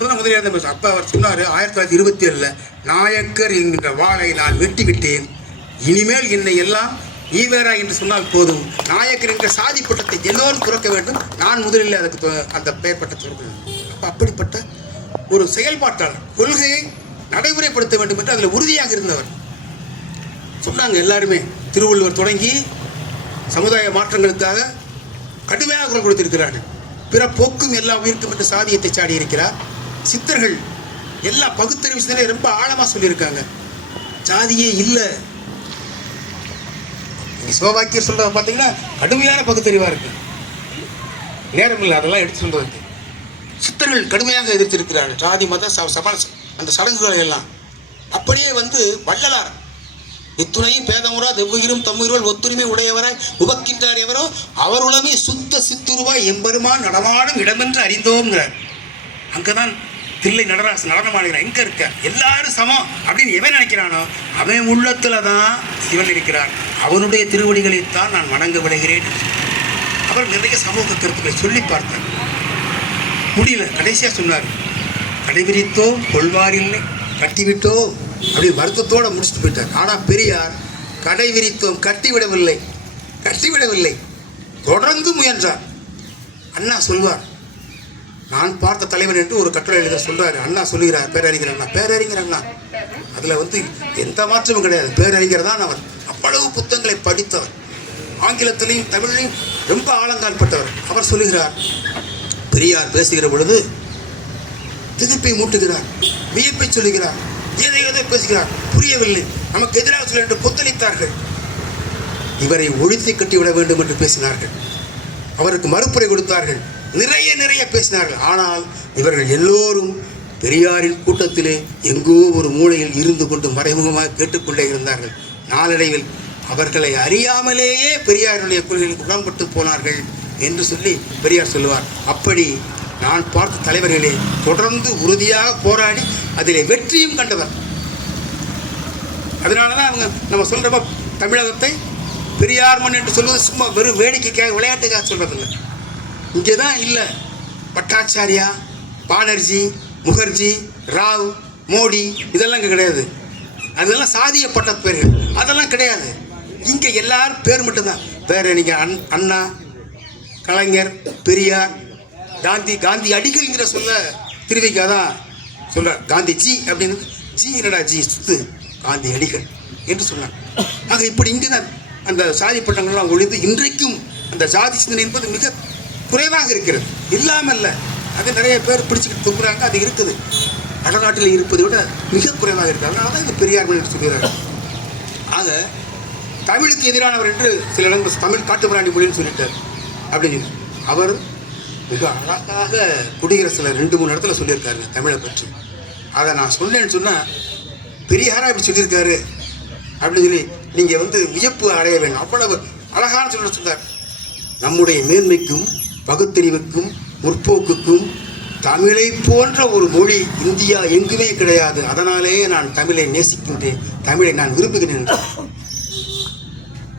முதலியார் அப்போ அவர் சொன்னார் 1927 நாயக்கர் என்கிற வாளை நான் வெட்டி விட்டேன், இனிமேல் என்னை எல்லாம் ஈவேரா என்று சொன்னால் போதும், நாயக்கர் என்கிற சாதி பட்டத்தை எல்லோரும் துறக்க வேண்டும், நான் முதலில் அதுக்கு அந்த பெயர் பட்டத்தை துறக்கிறேன். அப்போ அப்படிப்பட்ட ஒரு செயல்பாட்டாளர், கொள்கையை நடைமுறைப்படுத்த வேண்டும் என்று அதில் உறுதியாக இருந்தவர். சொன்னாங்க எல்லாருமே, திருவள்ளுவர் தொடங்கி சமுதாய மாற்றங்களுக்காக கடுமையாக குரல் கொடுத்திருக்கிறார்கள். பிற போக்கும் எல்லா உயிர்க்கும் என்று சாதியத்தை சாடி இருக்கிறார். சித்தர்கள் எல்லா பகுத்தறிவு சிந்தனை ரொம்ப ஆழமாக சொல்லியிருக்காங்க. சாதியே இல்லை. சிவபாக்கியர் சொல்றத பார்த்தீங்கன்னா கடுமையான பகுத்தறிவாக இருக்கு. நேரம் இல்லை அதெல்லாம் எடுத்து சொல்றதுக்கு. சித்தர்கள் கடுமையாக எதிர்த்திருக்கிறார்கள் சாதி மத அந்த சடங்குகளை எல்லாம். அப்படியே வள்ளலார் இத்துணையும் பேதமுறா தெவ்வுயிரும் தம்முயிரோல் ஒத்துரிமை உடையவராய் உபக்கின்றார் எவரோ அவர் உளமே சுத்த சித்துருவாய் எம்பெருமான் நடமாடும் இடமென்று அறிந்தோங்கிறார். அங்கதான் தில்லை நடராசன் நடனமாடுகிறார். எங்க இருக்க எல்லாரும் சமம் அப்படின்னு எவன் நினைக்கிறானோ அவன் உள்ளத்துல தான் சிவன் இருக்கிறார். அவனுடைய திருவடிகளைத்தான் நான் வணங்க விடுகிறேன். அவர் நிறைய சமூக கருத்துக்களை சொல்லி பார்த்தார். முடியல, கடைசியா சொன்னார், கடைபிடித்தோம் கொள்வாரில்லை கட்டிவிட்டோம் அப்படி வருத்தத்தோடு முடிச்சுட்டு போயிட்டார். ஆனால் பெரியார் கடைவிரித்தோம் கட்டிவிடவில்லை, தொடர்ந்து முயன்றார். அண்ணா சொல்வார், நான் பார்த்த தலைவன் என்று ஒரு கட்டுரை எழுத சொல்றாரு. அண்ணா சொல்லுகிறார், பேரறிஞர் அண்ணா. அதில் எந்த மாற்றமும் கிடையாது, பேரறிஞர் தான் அவர். அவ்வளவு புத்தகங்களை படித்தவர், ஆங்கிலத்திலையும் தமிழிலையும் ரொம்ப ஆழங்கால் பட்டவர். அவர் சொல்லுகிறார், பெரியார் பேசுகிற பொழுது திகைப்பை மூட்டுகிறார், வியப்பை சொல்லுகிறார், ஏதோ பேசுகிறார், புரியவில்லை, நமக்கு எதிராக சொல்ல என்று கொத்தளித்தார்கள். இவரை ஒழித்து கட்டிவிட வேண்டும் என்று பேசினார்கள். அவருக்கு மறுப்புரை கொடுத்தார்கள், நிறைய பேசினார்கள். ஆனால் இவர்கள் எல்லோரும் பெரியாரின் கூட்டத்திலே எங்கோ ஒரு மூலையில் இருந்து கொண்டு மறைமுகமாக கேட்டுக்கொண்டே இருந்தார்கள். நாளடைவில் அவர்களை அறியாமலேயே பெரியாருடைய கொள்கைகளுக்கு உடன்பட்டு போனார்கள் என்று சொல்லி பெரியார் சொல்லுவார். அப்படி நான் பார்த்த தலைவர்களே தொடர்ந்து உறுதியாக போராடி அதிலே வெற்றியும் கண்டவர். அதனால தான் அவங்க நம்ம சொல்கிறப்ப தமிழகத்தை பெரியார் மண் என்று சொல்வது சும்மா வெறும் வேடிக்கைக்காக விளையாட்டுக்காக சொல்கிறதில்லை. இங்கே தான் இல்லை, பட்டாச்சாரியா, பானர்ஜி, முகர்ஜி, ராவ், மோடி இதெல்லாம் இங்கே கிடையாது. அதெல்லாம் சாதியப்பட்ட பேர்கள், அதெல்லாம் கிடையாது. இங்கே எல்லாரும் பேர் மட்டும்தான். வேறு நீங்கள் அண்ணா, கலைஞர், பெரியார், காந்தி அடிகள்ங்கிற சொல்ல திருவிக்காதான் சொல்கிறார். காந்திஜி அப்படின்னு ஜி என்னடா ஜி சுத்து காந்தி அடிகள் என்று சொன்னார். ஆக இப்படி இங்கே தான் அந்த சாதி பட்டங்கள்லாம் ஒழிந்து இன்றைக்கும் அந்த ஜாதி சிந்தனை என்பது மிக குறைவாக இருக்கிறது. இல்லாமல் இல்லை, அது நிறைய பேர் பிடிச்சிக்கிட்டு தொங்குறாங்க, அது இருக்குது. வடநாட்டில் இருப்பதை விட மிக குறைவாக இருக்கிறது. அதனால தான் இந்த பெரியார்கள் என்று சொல்கிறார்கள். ஆக தமிழுக்கு எதிரானவர் என்று சில இடங்கள் தமிழ் காட்டுமிராண்டி மொழின்னு சொல்லிட்டார் அப்படின்னு அவர் மிக அழகாக குடியரசில் 2-3 இடத்துல சொல்லியிருக்காருங்க தமிழை பற்றி. அதை நான் சொன்னேன்னு சொன்னால் பெரியாரா இப்படி சொல்லியிருக்காரு அப்படின்னு சொல்லி நீங்கள் வியப்பு அடைய வேண்டும். அவ்வளவு அழகான சொன்னார். நம்முடைய மேன்மைக்கும் பகுத்தறிவுக்கும் முற்போக்குக்கும் தமிழை போன்ற ஒரு மொழி இந்தியா எங்குமே கிடையாது. அதனாலேயே நான் தமிழை நேசிக்கின்றேன், தமிழை நான் விரும்புகிறேன்.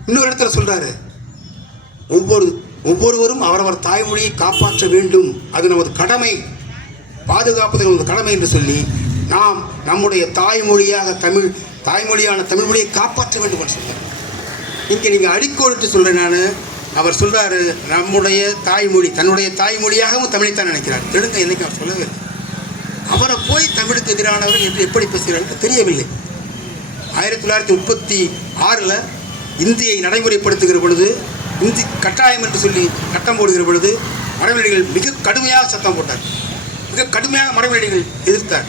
இன்னொரு இடத்துல சொல்றாரு, ஒவ்வொருவரும் அவரவர் தாய்மொழியை காப்பாற்ற வேண்டும், அது நமது கடமை, பாதுகாப்பது நமது கடமை என்று சொல்லி நாம் நம்முடைய தாய்மொழியான தமிழ் மொழியை காப்பாற்ற வேண்டும் என்று சொல்றார். இங்கே நீங்கள் அடிக்கோடிட்டு சொல்கிறேன் நான். அவர் சொல்கிறாரு, நம்முடைய தாய்மொழி தன்னுடைய தாய்மொழியாகவும் தமிழைத்தான் நினைக்கிறார். தெலுங்கு என்னைக்கு அவர் சொல்லவே இல்லை. அவரை போய் தமிழுக்கு எதிரானவர் என்று எப்படி பேசுகிறார்கள் தெரியவில்லை. 1936 இந்தியை நடைமுறைப்படுத்துகிற பொழுது, இந்தி கட்டாயம் என்று சொல்லி சட்டம் போடுகிற பொழுது மரபுவழிகள் மிக கடுமையாக சத்தம் போட்டார், மிக கடுமையாக மரபுவழிகள் எதிர்த்தார்.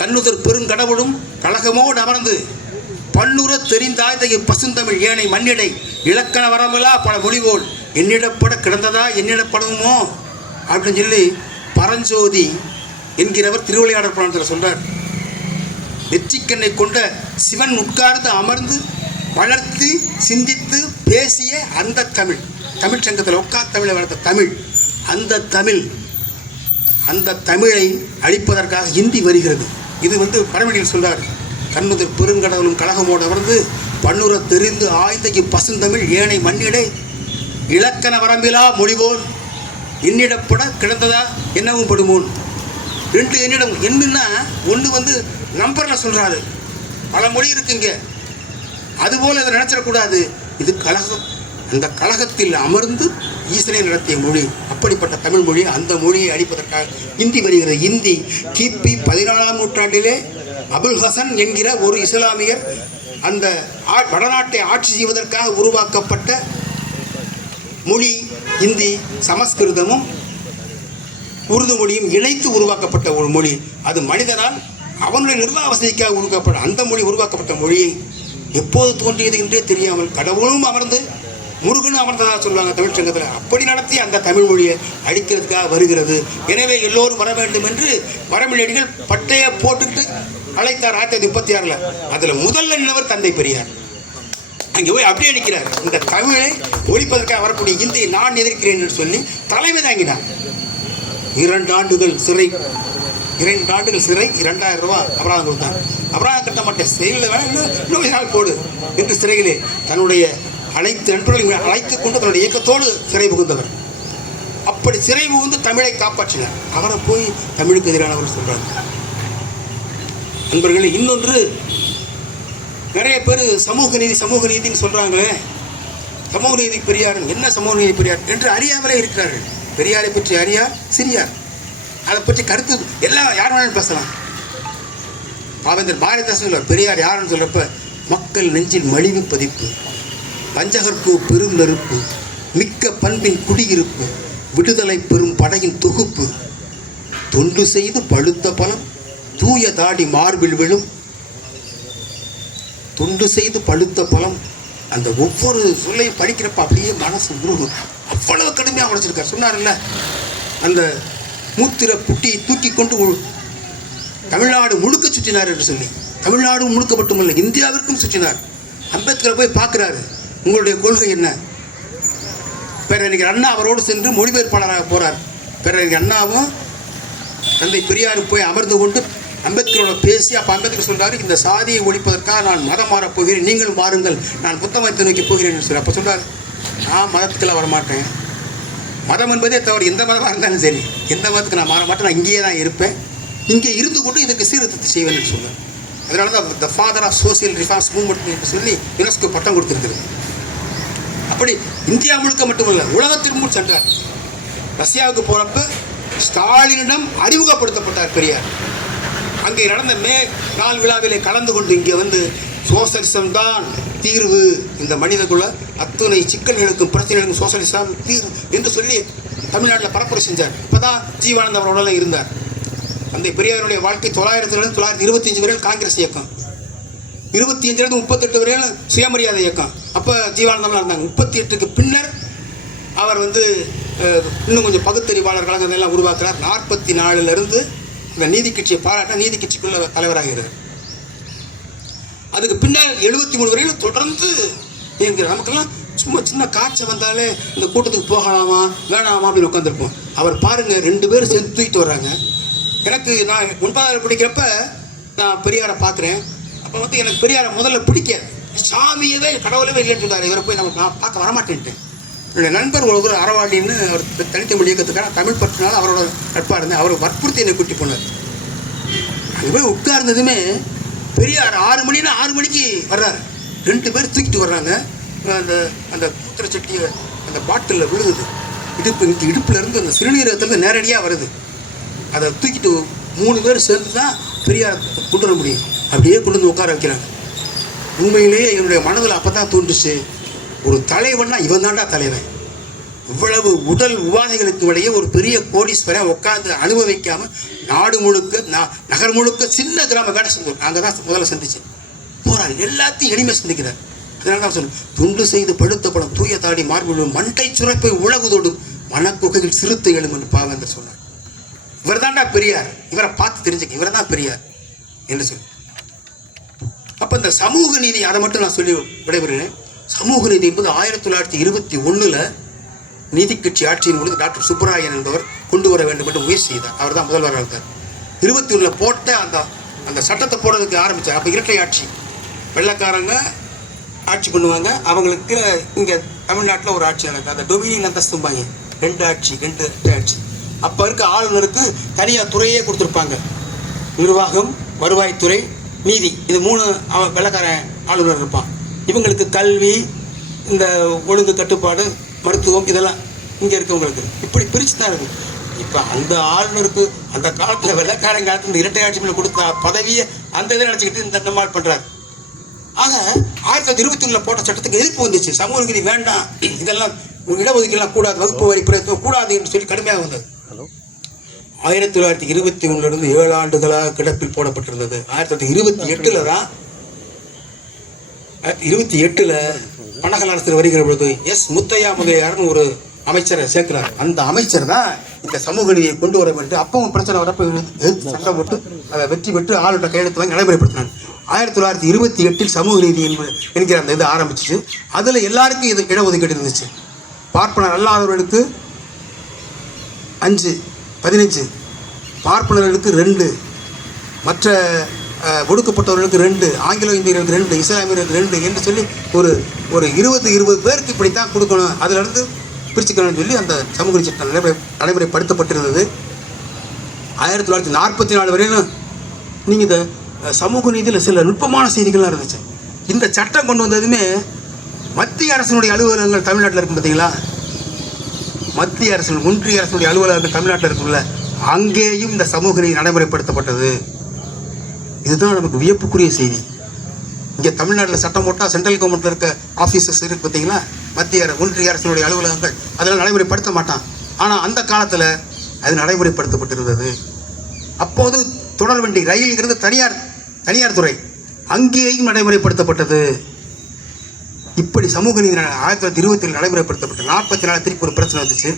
கண்ணுதர் பெருங்கடவுளும் கழகமோடு அமர்ந்து பல்லுற தெரிந்தாய்தைய பசுந்தமிழ் ஏனை மண்ணிடை இலக்கண வரமில்லா பல மொழிவோல் என்னிடப்பட கிடந்ததா என்னிடப்படுமோ அப்படின்னு சொல்லி பரஞ்சோதி என்கிறவர் திருவிளையாடற் புராணத்தில் சொல்றார். நெற்றிக்கண்ணை கொண்ட சிவன் உட்கார்ந்து அமர்ந்து வளர்த்து சிந்தித்து பேசிய அந்த தமிழ் சங்கத்தில் உட்கார் தமிழை வளர்த்த தமிழ், அந்த தமிழை அழிப்பதற்காக இந்தி வருகிறது. இது பரமணியில் சொல்றார். கண்ணுதர் பெருங்கடவுளும் கழகமோடு அமர்ந்து பன்னுற தெரிந்து ஆய்ந்தைக்கு பசுந்தமிழ் ஏனை மண்ணிடை இலக்கண வரம்பிலா மொழிவோல் என்னிடப்பட கிடந்ததா என்னவும் படுமோன். 2 என்னிடம் என்னன்னா ஒன்று வந்து நம்பரில் சொல்கிறாரு, பல மொழி இருக்குங்க. அதுபோல் அதை நினச்சிடக்கூடாது. இது கழகம், அந்த கழகத்தில் அமர்ந்து ஈசனை நடத்திய மொழி அப்படிப்பட்ட தமிழ் மொழி. அந்த மொழியை அழிப்பதற்காக இந்தி வருகிறது. இந்தி கிபி 14ஆம் நூற்றாண்டிலே அபுல் ஹசன் என்கிற ஒரு இஸ்லாமியர் அந்த வடநாட்டை ஆட்சி செய்வதற்காக உருவாக்கப்பட்ட மொழி இந்தி. சமஸ்கிருதமும் உருது மொழியும் இணைத்து உருவாக்கப்பட்ட ஒரு மொழி. அது மனிதனால் அவனுடைய நிர்வாக வசதிக்காக உருவாக்கப்பட்ட அந்த மொழி உருவாக்கப்பட்ட மொழியை எப்போது தோன்றியது என்றே தெரியாமல் கடவுளும் அமர்ந்து முருகனும் அமர்ந்ததாக சொல்லுவாங்க தமிழ் சங்கத்தில். அப்படி நடத்தி அந்த தமிழ் மொழியை அழிக்கிறதுக்காக வருகிறது. எனவே எல்லோரும் வர வேண்டும் என்று மரமிழடிகள் பட்டையை போட்டுட்டு அழைத்தார் 1936. அதில் முதல்ல நின்றவர் தந்தை பெரியார். அங்கே போய் அப்படியே அடிக்கிறார். இந்த தமிழை ஒழிப்பதற்காக வரக்கூடிய இந்தியை நான் எதிர்க்கிறேன் என்று சொல்லி தலைமை தாங்கினார். 2 ஆண்டுகள் சிறை, 2000 ரூபா அபராதம் கொடுத்தார். அபராதம் கட்ட மாட்டேன், செயலில் வேணா இன்னும் நாள் போடு என்று சிறையிலே தன்னுடைய அனைத்து நண்பர்களையும் அழைத்து கொண்டு தன்னுடைய இயக்கத்தோடு சிறை புகுந்தவர். அப்படி சிறை புகுந்து தமிழை காப்பாற்றினார். அவரை போய் தமிழுக்கு எதிரானவர் சொல்றார். நண்பர்களே, இன்னொன்று, நிறைய பேர் சமூக நீதின்னு சொல்றாங்களே. சமூக நீதி பெரியார், என்ன சமூக நீதி பெரியார் என்று அறியாமலே இருக்கிறார்கள். பெரியாரை பற்றி அறியார் சிறியார், அதை பற்றி கருத்து எல்லாம் யார் வேணாலும் பேசலாம். பாவேந்தர் பாரதிதாசன் சொல்லுவார், பெரியார் யாருன்னு சொல்றப்ப, மக்கள் நெஞ்சில் மலிவு பதிப்பு, வஞ்சகர்க்கு பெரும் நெருப்பு, மிக்க பண்பின் குடியிருப்பு, விடுதலை பெறும் படையின் தொகுப்பு, தொண்டு செய்து பழுத்த பலம், தூய தாடி மார்பில் விழும், தொண்டு செய்து பழுத்த பலம். அந்த ஒவ்வொரு சொல்லையும் படிக்கிறப்ப அப்படியே மனசு உருகும். அவ்வளவு கடுமையாக உழைச்சிருக்கார். சொன்னார்ல, அந்த மூத்திர புட்டியை தூக்கி கொண்டு தமிழ்நாடு முழுக்க சுற்றினார் என்று சொல்லி. தமிழ்நாடு முழுக்க மட்டுமல்ல, இந்தியாவிற்கும் சுற்றினார். அம்பேத்கரை போய் பார்க்குறாரு, உங்களுடைய கொள்கை என்ன? பேரறிஞர் அண்ணா அவரோடு சென்று மொழிபெயர்ப்பாளராக போகிறார். பேரறிஞர் அண்ணாவும் தந்தை பெரியாரும் போய் அமர்ந்து கொண்டு அம்பேத்கரோட பேசி, அப்போ அம்பேத்கர் சொல்கிறார், இந்த சாதியை ஒழிப்பதற்காக நான் மதம் மாறப் போகிறேன், நீங்களும் மாறுங்கள், நான் புத்த மதத்தை நோக்கி போகிறேன் என்று சொல்லி. அப்போ சொல்கிறார், நான் மதத்துக்கெல்லாம் வரமாட்டேன், மதம் என்பதே தவறு, எந்த மதமாக இருந்தாலும் சரி, எந்த மதத்துக்கு நான் மாற மாட்டேன், நான் இங்கேயே தான் இருப்பேன், இங்கே இருந்து கொண்டு இதற்கு சீர்திருத்தத்தை செய்வேன் என்று சொல்கிறார். அதனால தான் the father of social reforms movement என்று சொல்லி யுனெஸ்கோ பட்டம் கொடுத்துருக்குது. அப்படி இந்தியா முழுக்க மட்டுமல்ல, உலகத்திற்கும் சென்றார். ரஷ்யாவுக்கு போகிறப்ப ஸ்டாலினிடம் அறிமுகப்படுத்தப்பட்டார் பெரியார். அங்கே நடந்த மே 4 விழாவிலே கலந்து கொண்டு இங்கே வந்து சோசலிசம் தான் தீர்வு, இந்த மனிதகுல அத்துணை சிக்கல்களுக்கும் பிரச்சனைகளுக்கும் சோசலிசம் தீர்வு என்று சொல்லி தமிழ்நாட்டில் பரப்புரை செஞ்சார். இப்போ தான் ஜீவானந்த அவரோட இருந்தார். அந்த பெரியாருடைய வாழ்க்கை 925 வரையில் காங்கிரஸ் இயக்கம், 25 38 வரையில் சுயமரியாதை இயக்கம். அப்போ ஜீவானந்தம்லாம் இருந்தாங்க. 38க்கு பின்னர் அவர் வந்து இன்னும் கொஞ்சம் பகுத்தறிவாளர்களாக அதெல்லாம் உருவாக்குறார். 44லேருந்து இந்த நீதி கட்சியை பாராட்ட நீதி கட்சிக்குள்ள தலைவராகிறார். அதுக்கு பின்னால் 73 வரையில் தொடர்ந்து இயங்குகிறார். நமக்கெல்லாம் சும்மா சின்ன காய்ச்சல் வந்தாலே இந்த கூட்டத்துக்கு போகலாமா வேணாமா அப்படின்னு உட்காந்துருப்போம். அவர் பாருங்கள், 2 பேரும் சேர்ந்து தூக்கிட்டு வர்றாங்க. எனக்கு நான் 9வது படிக்கிறப்ப நான் பெரியாரை பார்க்குறேன். அப்போ வந்து எனக்கு பெரியாரை முதல்ல பிடிக்காது, சாமியவே கடவுளவே இல்லைன்னு சொன்னார். இவரை போய் நான் பார்க்க வரமாட்டேன்ட்டேன். என்னுடைய நண்பர் ஒரு அறவாளின்னு அவர் தனித்தமிழ் இயக்கத்துக்கான தமிழ் பற்றினால அவரோட நட்பாக இருந்தேன். அவர் வற்புறுத்தி என்னை கூட்டி போனார். அங்கே போய் உட்கார்ந்ததுமே பெரியார் 6 மணின்னா 6 மணிக்கு வர்றாரு. 2 பேர் தூக்கிட்டு வர்றாங்க. அந்த கூத்திர சட்டியை அந்த பாட்டிலில் விழுகுது. இடுப்புலேருந்து அந்த சிறுநீரகத்துலேருந்து நேரடியாக வருது. அதை தூக்கிட்டு 3 பேர் சேர்ந்து தான் பெரியார் கொண்டு வர முடியும். அப்படியே கொண்டு வந்து உட்கார வைக்கிறாங்க. உண்மையிலேயே என்னுடைய மனதில் அப்போ தான் தோன்றுச்சு, ஒரு தலைவன்னா இவன் தாண்டா தலைவன். இவ்வளவு உடல் உபாதைகளுக்கு இடையே ஒரு பெரிய கோடீஸ்வரன் உட்காந்து அனுபவிக்காமல் நாடு முழுக்க நகர் முழுக்க சின்ன கிராம வேட செஞ்சோம். அங்கே தான் முதல்ல சந்திச்சேன். போகிறார், எல்லாத்தையும் எளிமை சந்திக்கிறார். அதனால தான் சொல்லணும், துண்டு செய்து படுத்த படம் தூய தாடி மார்பிலும் மண்டை சுரப்பை உலகுதோடும் மனக்குகையில் சிறுத்தை எழும் என்று பாவேந்தர் சொன்னார். இவர் தாண்டா பெரியார், இவரை பார்த்து தெரிஞ்சுக்க, இவரை தான் பெரியார் என்று சொல்லி. அப்போ இந்த சமூக நீதி, அதை மட்டும் நான் சொல்லி விடைபெறுகிறேன். சமூக நீதி என்பது 1921 நீதி கட்சி ஆட்சியின் பொழுது டாக்டர் சுப்பராயன் என்பவர் கொண்டு வர வேண்டும் என்று முயற்சி செய்தார். அவர் தான் முதல்வராக இருந்தார். 21 போட்ட அந்த சட்டத்தை போடுறதுக்கு ஆரம்பித்தார். அப்போ இரட்டை ஆட்சி, வெள்ளைக்காரங்க ஆட்சி பண்ணுவாங்க, அவங்களுக்கு இங்கே தமிழ்நாட்டில் ஒரு ஆட்சி நடக்குது. அந்த டொமினியன் அந்தஸ்தும்பாங்க, 2 ஆட்சி. அப்போ இருக்க ஆளுநருக்கு தனியாக துறையே கொடுத்துருப்பாங்க. நிர்வாகம், வருவாய்த்துறை, நீதி, இது 3 வெள்ளைக்காரன் ஆளுநர் இருப்பான். இவங்களுக்கு கல்வி, இந்த ஒழுங்கு கட்டுப்பாடு, மருத்துவம், இதெல்லாம் இங்கே இருக்கவங்களுக்கு இப்படி பிரித்து தான் இருக்குது. இப்போ அந்த ஆளுநருக்கு அந்த காலத்தில் வெள்ளைக்காரன் காலத்தில் இந்த இரட்டை ஆட்சி மேலே கொடுத்த பதவியை அந்த இதை நினச்சிக்கிட்டு இந்த நம்மால் பண்ணுறாரு. ஆக 1921 போட்ட சட்டத்துக்கு எதிர்ப்பு வந்துச்சு. சமூக நீதி வேண்டாம், இதெல்லாம் இடஒதுக்கீடுலாம் கூடாது, வகுப்பு வரி பிரச்சனை கூடாது என்று சொல்லி கடுமையாக வந்தது. 1921 7 ஆண்டுகளாக கிடப்பில் போடப்பட்டிருந்தது. 1928 தான் 28 பனகல் வருகிற பொழுது முத்தையா முதலியார்னு ஒரு அமைச்சரை சேர்க்கிறார். அந்த அமைச்சர் தான் இந்த சமூக நீதியை கொண்டு வர வேண்டும். அப்பவும் பிரச்சனை வரப்போ சண்டை போட்டு அதை வெற்றி பெற்று ஆளுநர் கையெழுத்து வாங்கி நடைமுறைப்படுத்தினார். 1928 சமூக நீதி என்கிற அந்த இது ஆரம்பிச்சிச்சு. அதில் எல்லாருக்கும் இது இடஒதுக்கீடு இருந்துச்சு. பார்ப்பனர் அல்லாதவர்களுக்கு 5, 15, பார்ப்பனர்களுக்கு 2, மற்ற ஒடுக்கப்பட்டவர்களுக்கு 2, ஆங்கிலோ இந்தியர்களுக்கு 2, இஸ்லாமியர்களுக்கு 2 என்று சொல்லி ஒரு 20 பேருக்கு இப்படித்தான் கொடுக்கணும், அதிலிருந்து பிரிச்சுக்கணும்னு சொல்லி அந்த சமூக சட்டம் நடைமுறைப்படுத்தப்பட்டிருந்தது. 1944 வரையிலும் நீங்கள் இந்த சமூக நீதியில் சில நுட்பமான செய்திகள்லாம் இருந்துச்சு. இந்த சட்டம் கொண்டு வந்ததுமே மத்திய அரசினுடைய அலுவலகங்கள் தமிழ்நாட்டில் இருக்கும் பார்த்தீங்களா, மத்திய அரசு ஒன்றிய அரசுடைய அலுவலகங்கள் தமிழ்நாட்டில் இருக்குல்ல, அங்கேயும் இந்த சமூக நீதி நடைமுறைப்படுத்தப்பட்டது. இதுதான் நமக்கு வியப்புக்குரிய செய்தி. இங்கே தமிழ்நாட்டில் சட்டம் போட்டால் சென்ட்ரல் கவர்மெண்ட்டில் இருக்க ஆஃபீஸஸ் இருக்குது பார்த்தீங்களா, மத்திய ஒன்றிய அரசினுடைய அலுவலகங்கள், அதெல்லாம் நடைமுறைப்படுத்த மாட்டான். ஆனால் அந்த காலத்தில் அது நடைமுறைப்படுத்தப்பட்டிருந்தது. அப்போது தொடர்வண்டி ரயில்ங்கிறது தனியார் துறை, அங்கேயும் நடைமுறைப்படுத்தப்பட்டது. இப்படி சமூக நீதி 1920 நடைமுறைப்படுத்தப்பட்டது. 44 திருப்பி ஒரு பிரச்சனை வந்துச்சு.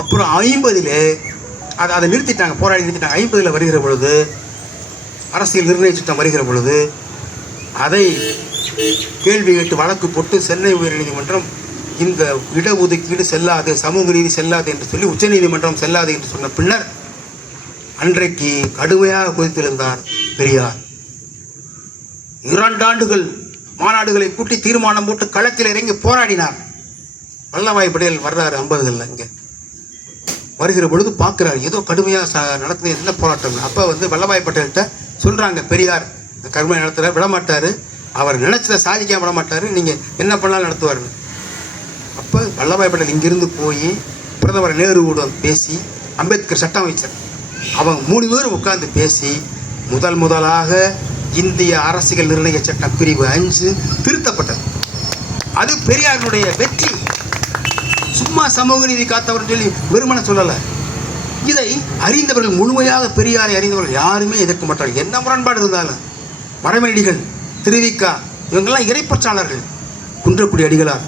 அப்புறம் 50 அதை நிறுத்திட்டாங்க, போராடி நிறுத்திட்டாங்க. 50 வருகிற பொழுது அரசியல் நிர்ணய சட்டம் வருகிற பொழுது அதை கேள்வி கேட்டு வழக்கு போட்டு சென்னை உயர்நீதிமன்றம் இந்த இடஒதுக்கீடு செல்லாது, சமூக நீதி செல்லாது என்று சொல்லி உச்சநீதிமன்றம் செல்லாது என்று சொன்ன பின்னர் அன்றைக்கு கடுமையாக கொதித்திருந்தார் பெரியார். 2 ஆண்டுகள் மாநாடுகளை கூட்டி தீர்மானம் போட்டு களத்தில் இறங்கி போராடினார். வல்லபாய் பட்டேல் வர்றாரு 50களில். இங்கே வருகிற பொழுது பார்க்குறாரு ஏதோ கடுமையாக நடத்துகிற என்ன போராட்டம். அப்போ வல்லபாய் பட்டேல்கிட்ட சொல்கிறாங்க, பெரியார் கடுமையாக நடத்துகிறார், விடமாட்டார், அவர் நினச்சதை சாதிக்காம விடமாட்டார், நீங்கள் என்ன பண்ணாலும் நடத்துவார்னு. அப்போ வல்லபாய் பட்டேல் இங்கிருந்து போய் பிரதமர் நேருவுடன் பேசி அம்பேத்கர் சட்டம் அமைச்சர் அவங்க 3 பேரும் உட்கார்ந்து பேசி முதலாக இந்திய அரசியல் நிர்ணய சட்டம் பிரிவு 5 திருத்தப்பட்டது. அது பெரியாருடைய வெற்றி. சும்மா சமூக நீதி காத்தவர் சொல்லி வெறுமனை சொல்லலை. இதை அறிந்தவர்கள், முழுமையாக பெரியாரை அறிந்தவர்கள் யாருமே எதிர்க்க மாட்டார்கள். என்ன முரண்பாடு இருந்தாலும் மறைமடிகள், திருவிக்கா, இவங்கெல்லாம் இறைப்பற்றாளர்கள். குன்றக்குடி அடிகளார்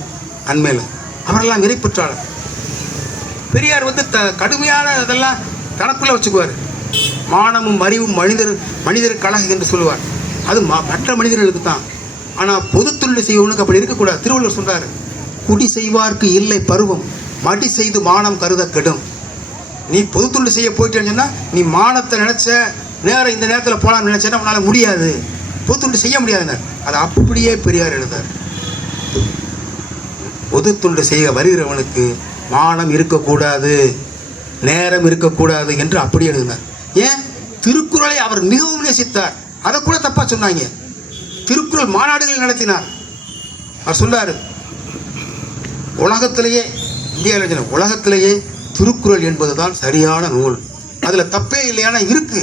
அண்மையில் அவரெல்லாம் இறைப்பற்றாளர். பெரியார் கடுமையான இதெல்லாம் தனக்குள்ளே வச்சுக்குவார். மானமும் அறிவும் மனிதருக்கு அழகு என்று சொல்லுவார். அது மற்ற மனிதர்களுக்கு தான். ஆனால் பொதுத்தொழிலை செய்வனுக்கு அப்படி இருக்கக்கூடாது. திருவள்ளுவர் சொல்கிறார், குடி செய்வார்க்கு இல்லை பருவம், மடி செய்து மானம் கருத கெடும். நீ பொதுத்தொழில் செய்ய போயிட்டேன்னு சொன்னால் நீ மானத்தை நினச்ச நேரம் இந்த நேரத்தில் போகலான்னு நினச்சேன்னா உன்னால் முடியாது, பொதுத்தொழில் செய்ய முடியாதுன்னு. அதை அப்படியே பெரியார் எழுதார். பொதுத்தொழில் செய்ய வருகிறவனுக்கு மானம் இருக்கக்கூடாது, நேரம் இருக்கக்கூடாது என்று அப்படியே எழுதினார். ஏன்? திருக்குறளை அவர் மிகவும் நேசித்தார். அதை கூட தப்பாக சொன்னாங்க. திருக்குறள் மாநாடுகள் நடத்தினார். அவர் சொன்னார், உலகத்திலேயே இந்தியாவில் உலகத்திலேயே திருக்குறள் என்பதுதான் சரியான நூல், அதில் தப்பே இல்லையான இருக்கு.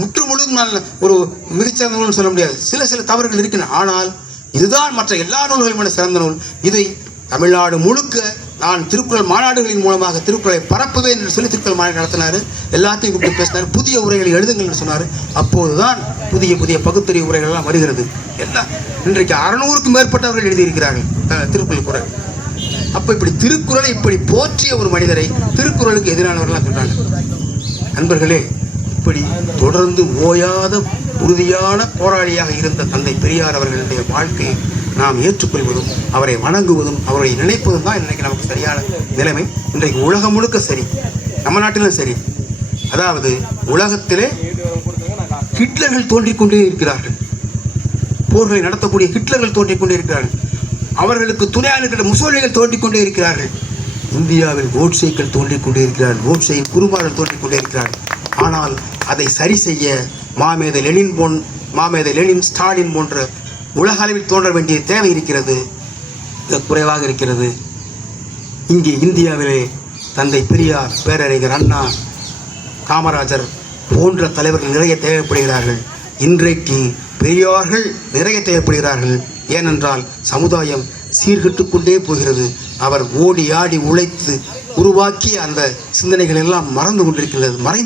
முற்று முழுதும் ஒரு மிகச்சிறந்த நூல்னு சொல்ல முடியாது, சில தவறுகள் இருக்கின்றன. ஆனால் இதுதான் மற்ற எல்லா நூல்களும் சிறந்த நூல். இதை தமிழ்நாடு முழுக்க நான் திருக்குறள் மாநாடுகளின் மூலமாக திருக்குறளை பரப்புவேன் என்று சொல்லி திருக்குறள் மாநாடு நடத்தினார். எல்லாத்தையும் கூப்பிட்டு பேசினார். புதிய உரைகளை எழுதுங்கள் என்று சொன்னார். அப்போதுதான் புதிய பகுத்தறிவு உரைகள்லாம் வருகிறது. எல்லாம் இன்றைக்கு 600க்கும் மேற்பட்டவர்கள் எழுதியிருக்கிறார்கள் திருக்குறள் குறள். அப்போ இப்படி திருக்குறளை இப்படி போற்றிய ஒரு மனிதரை திருக்குறளுக்கு எதிரானவர்களாக சொல்கிறாங்க. நண்பர்களே, இப்படி தொடர்ந்து ஓயாத உறுதியான போராளியாக இருந்த தந்தை பெரியார் அவர்களுடைய வாழ்க்கையை நாம் ஏற்றுக்கொள்வதும் அவரை வணங்குவதும் அவரை நினைப்பதும் தான் இன்றைக்கு நமக்கு சரியான நிலைமை. இன்றைக்கு உலகம் முழுக்க சரி, நம்ம நாட்டிலும் சரி. அதாவது உலகத்திலே ஹிட்லர்கள் தோன்றிக்கொண்டே இருக்கிறார்கள். போர்களை நடத்தக்கூடிய ஹிட்லர்கள் தோன்றிக்கொண்டே இருக்கிறார்கள். அவர்களுக்கு துணையாக இருக்கிற முசோலினிகள் தோன்றிக்கொண்டே இருக்கிறார்கள். இந்தியாவில் கோட்சேக்கள் தோன்றிக் கொண்டே இருக்கிறார், கோட்சேயின் குருமார்கள் தோன்றிக் கொண்டே இருக்கிறார். ஆனால் அதை சரி செய்ய மாமேதை லெனின், ஸ்டாலின் போன்ற உலக அளவில் தோன்ற வேண்டிய தேவை இருக்கிறது, மிக குறைவாக இருக்கிறது. இங்கே இந்தியாவிலே தந்தை பெரியார், பேரறிஞர் அண்ணா, காமராஜர் போன்ற தலைவர்கள் நிறைய தேவைப்படுகிறார்கள். இன்றைக்கு பெரியார்கள் நிறைய தேவைப்படுகிறார்கள். ஏனென்றால் சமுதாயம் சீர்கெட்டு கொண்டே போகிறது. அவர் ஓடி ஆடி உழைத்து உருவாக்கிய அந்த சிந்தனைகள் எல்லாம் மறைந்து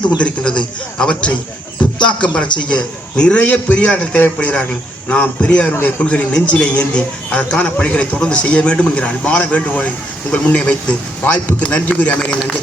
கொண்டிருக்கின்றது. அவற்றை புத்தாக்கம் பெற செய்ய நிறைய பெரியார்கள் தேவைப்படுகிறார்கள். நாம் பெரியாருடைய கொள்கையை நெஞ்சிலே ஏந்தி அதற்கான பணிகளை தொடர்ந்து செய்ய வேண்டும் என்கிற அன்பான வேண்டுகோளை உங்கள் முன்னே வைத்து வாய்ப்புக்கு நன்றி கூறி அமைகிறேன். நன்றி.